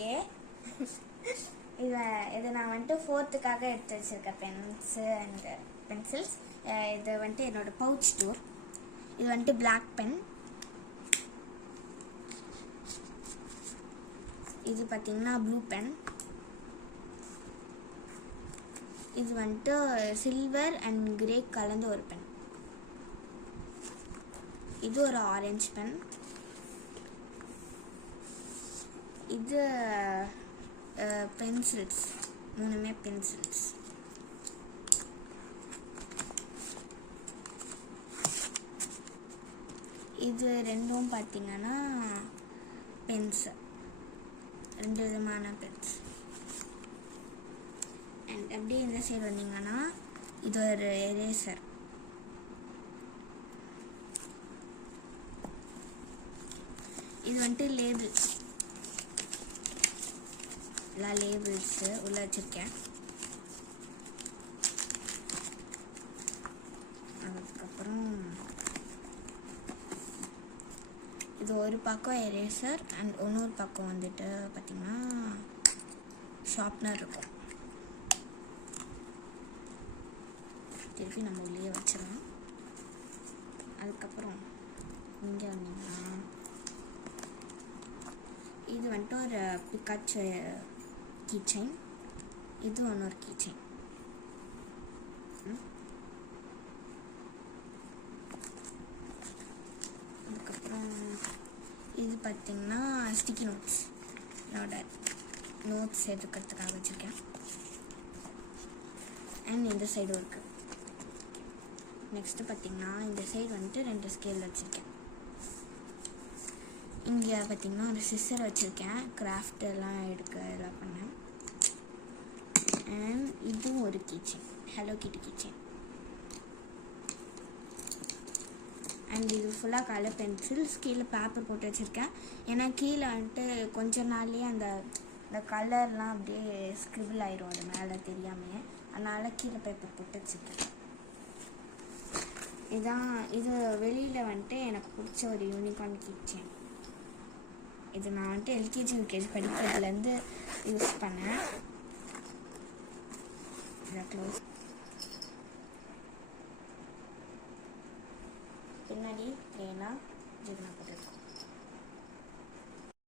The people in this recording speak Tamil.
ஓகே. இது நான் வந்துட்டு 4th எடுத்து வச்சிருக்கேன் பென்ஸு அண்ட் பென்சில்ஸ். இது வந்துட்டு என்னோட பவுச் டூர். இது வந்துட்டு பிளாக் பென். இது பார்த்தீங்கன்னா ப்ளூ பென். இது வந்துட்டு சில்வர் அண்ட் கிரே கலந்த ஒரு பென். இது ஒரு ஆரஞ்சு பென். இது பென்சில்ஸ், 3மே பென்சில்ஸ். இது 2ம் பார்த்தீங்கன்னா பென்ஸ், 2 விதமான பென்ஸ். அண்ட் அப்படியே இந்த சைடு வந்தீங்கன்னா இது ஒரு எரேசர். இது வந்துட்டு லேபிள், எல்லா லேபிள்ஸு உள்ள வச்சுருக்கேன். அதுக்கப்புறம் இது ஒரு பக்கம் எரேசர் அண்ட் இன்னொரு பக்கம் வந்துட்டு பார்த்திங்கன்னா ஷார்ப்னர் இருக்கும். திருப்பி நம்ம உள்ளே வச்சிடலாம். அதுக்கப்புறம் இங்கே வந்தீங்கன்னா இது வந்துட்டு ஒரு பிக்காச்சு கீச்சைன். இது இன்னொரு கீச்சைன். அதுக்கப்புறம் இது பார்த்திங்கன்னா ஸ்டிக்கி நோட்ஸ், என்னோட நோட்ஸ் எடுக்கிறதுக்காக வச்சுருக்கேன். அண்ட் இந்த சைடும் இருக்குது. நெக்ஸ்ட்டு பார்த்திங்கன்னா இந்த சைடு வந்துட்டு 2 ஸ்கேல் வச்சுருக்கேன். இங்கே பார்த்திங்கன்னா ஒரு சிஸ்ஸர் வச்சுருக்கேன், கிராஃப்ட் எல்லாம் எல்லாம் பண்ணேன். அண்ட் இதுவும் ஒரு கீச்சைன், ஹலோ கிட்டி கீச்சைன். அண்ட் இது ஃபுல்லாக கலர் பென்சில்ஸ். கீழே பேப்பர் போட்டு வச்சுருக்கேன். ஏன்னா கீழே வந்துட்டு கொஞ்ச நாள்லேயே அந்த கலர்லாம் அப்படியே ஸ்க்ரிபிள் ஆயிரும் அது மேலே தெரியாமையே. அதனால் கீழே பேப்பர் போட்டு வச்சுருக்கேன். இது வெளியில் வந்துட்டு எனக்கு பிடிச்ச ஒரு யூனிகார்ன் கீச்சைன். இது நான் வந்துட்டு எல்கேஜி யூகேஜி படிக்கிறதுலேருந்து யூஸ் பண்ணேன். இதை க்ளோஸ் பின்னாடி ப்ளேனாக ஜிக்னா போட்டு